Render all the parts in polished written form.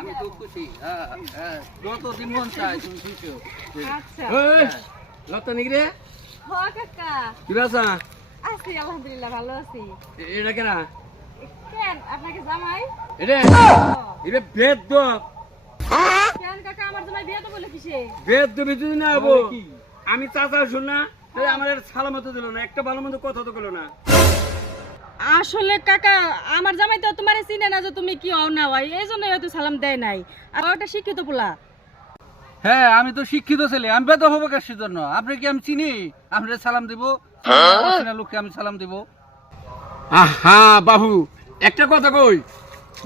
আমি তো খুশি। যতদিন মন চাই তুমি খুশি। আচ্ছা লতা নিগরে হ কাকা কি বাসা আছি আলহামদুলিল্লাহ ভালো আছি। এটা কেনা কেন আপনাকে জামাই এটা এটা বেদ দো কেন কাকা আমার জামাই বিয়ে তো বলে কিসে? বেদ দেবে যদি না হবো আমি চাচা শুন না আমার সালামত দিল না, একটা ভালো মন্দ কথা তো গেলো না। আসলে কাকা আমার জামাই তো তোমার চিনে না যে তুমি কি হও না হয়, এই জন্য হয়তো সালাম দেয় নাই। আর ওটা শিক্ষিত পোলা। হ্যাঁ আমি তো শিক্ষিত ছেলে, আমি বেদ হবো কার জন্য? আপনি কি আমি চিনি আপনার সালাম দিব? লোককে আমি সালাম দিব? হ্যাঁ বাবু একটা কথা কই,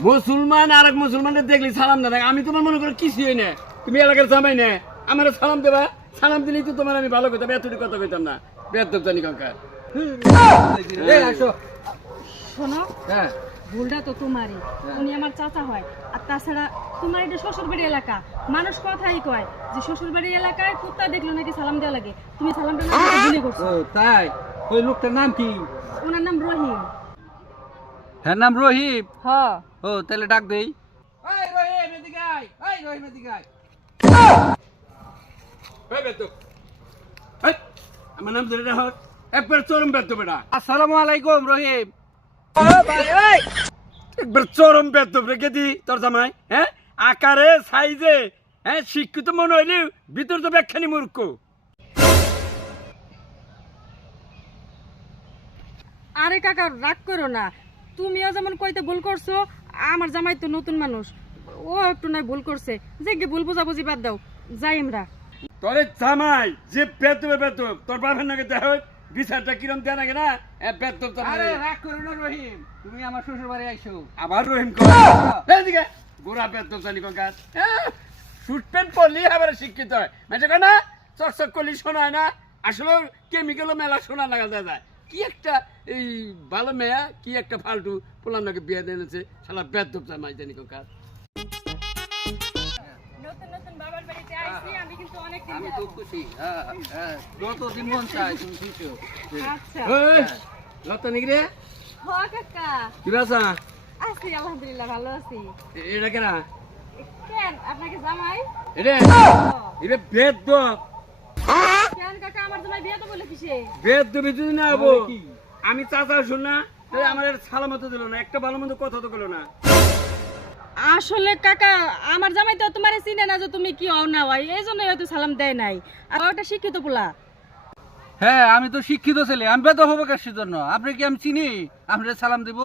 মুসলমান আর এক মুসলমানের দেখলি সালাম না আমি তোমার মনে করো কিছুই না, তুমি এলাকার জামাই না আমার সালাম দেবা, সালাম দিলেই তো তোমার আমি ভালো কইতাম, এতটি কথা কইতাম না। বেদ জানি কাঙ্কার আসো। শোনো হ্যাঁ ভুলটা তো তোমারই, উনি আমার চাচা হয়। আর তাছাড়া তোমার এটা শ্বশুরবাড়ি এলাকা, মানুষ কথাই কয় যে শ্বশুরবাড়ি এলাকায় কুত্তা দেখলো নাকি সালাম দেওয়া লাগে। তুমি সালামটা না দিয়ে ভুলে করছো। তাই ওই লোকটার নাম কি? ওনার নাম রহিম। হ্যাঁ নাম রহিম। হ ও তাহলে ডাক দেই। ওই রহিম এদিকে আয়, ওই রহিম এদিকে আয়। ওই বেতো, এই আমার নাম ধরে রাখ, একবার চরম বেতো বেটা। আসসালামু আলাইকুম রহিম। ও ভাই ওই একবার চরম বেতো রেখে দি তোর জামাই। হ্যাঁ আকারে সাইজে হ্যাঁ শিক্ষিত মনে হইলি ভিতর তো ব্যাখ্যানি মূর্খ। আরে কাকা রাগ করো না, তুমিও যেমন কইতে ভুল করছো, আমার জামাই তো নতুন মানুষ, ও একটু নাই ভুল করছে। যে কি ভুল বুঝাবুঝি বাদ দাও, যাই আমরা। তোরে জামাই যে বেতবে বেতব তোর বাপের নাকি দেখ বিচারটা কিরম দেয়া নাকি না বেতব। আরে রাগ করো না রহিম, তুমি আমার শ্বশুর বাড়ি আইছো। আবার রহিম কর এদিকে গোরা বেতব জানি কার শুট প্যান্ট পরলি আবার শিক্ষিত হয় মানে কেন চকচক করলি শোনা হয় না, আসলে কেমিক্যালও মেলা শোনা লাগা যায়। কি একটা এই ভালো মেয়া কি একটা ফালতু পোলার নাকি বিয়ে দেনেছে শালা বেতব জামাই জানি কার। নতুন নতুন বাবার বাড়িতে আইছি, আমি কিন্তু অনেক দিন আমি তো খুশি। যতদিন মন চাই তুমি খুশি। আচ্ছা লতা নিগরে হ কাকা কি বাসা আছি আলহামদুলিল্লাহ ভালো আছি। এটা কেনা কেন আপনাকে জামাই? এটা এটা বেদ দো কেন কাকা আমার জামাই বিয়ে তো বলে কিসে? বেদ দেবে যদি না হবো আমি চাচা শুন না আমার সালামত দিল না, একটা ভালো মন্দ কথা তো গেলো না। আসলে কাকা আমার জামাই তো তোমার চিনে না যে তুমি কি হও না হয়, এই জন্য হয়তো সালাম দেয় নাই। আর ওটা শিক্ষিত পোলা। হ্যাঁ আমি তো শিক্ষিত ছেলে, আমি বেদ হবো কার জন্য? আপনি কি আমি চিনি আপনার সালাম দিব?